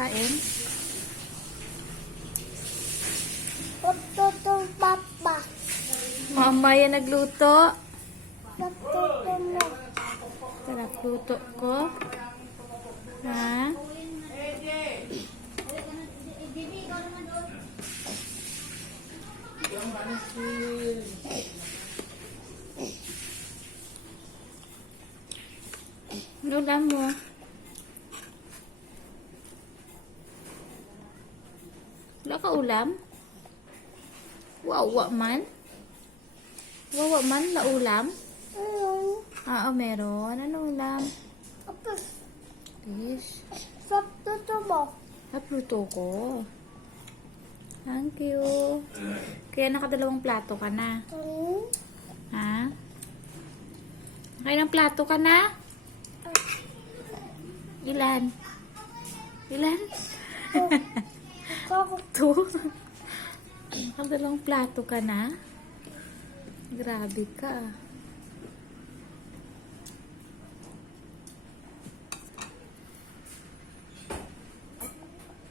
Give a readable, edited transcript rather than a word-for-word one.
Kain. Patuto papa. Mama yan nagluto. Patuto mo. Sarap luto ko. Ha? Ano ulam mo? Wala ka ulam? Wawa man? Wawa man la ulam? Ayun. Meron. Ano ulam? Tapos, Fish. patuto mo. Luto ko. Thank you. Kaya nakadalawang plato ka na. Ha? Nakailang plato ka na? Ilan? Ilan? Two. Nakadalawang plato ka na? Grabe ka.